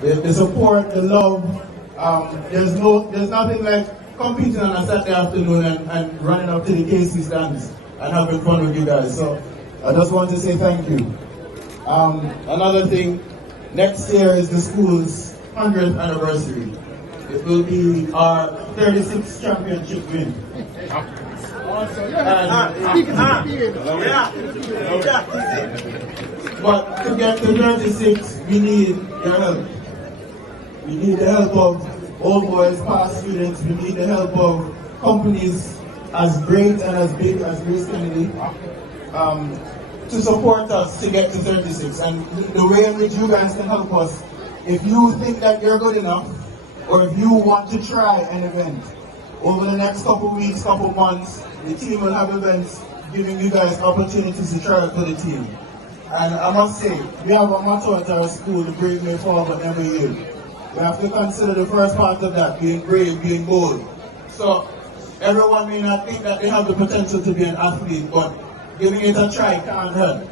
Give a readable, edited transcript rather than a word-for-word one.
The support, the love. There's nothing like competing on a Saturday afternoon and running up to the KC stands and having fun with you guys. So I just want to say thank you. Another thing, next year is the school's 100th anniversary. It will be our 36th championship win. But to get to 36, we need your help. We need the help of old boys, past students. We need the help of companies as great and as big as Grace Kennedy to support us to get to 36. And the way in which you guys can help us, if you think that you're good enough, or if you want to try an event, over the next couple weeks, couple months, the team will have events giving you guys opportunities to try out for the team. And I must say, we have a motto at our school, the brave may fall but never yield. We have to consider the first part of that, being brave, being bold. So everyone may not think that they have the potential to be an athlete, but giving it a try can't hurt.